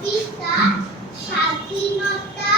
কবিতা স্বাধীনতা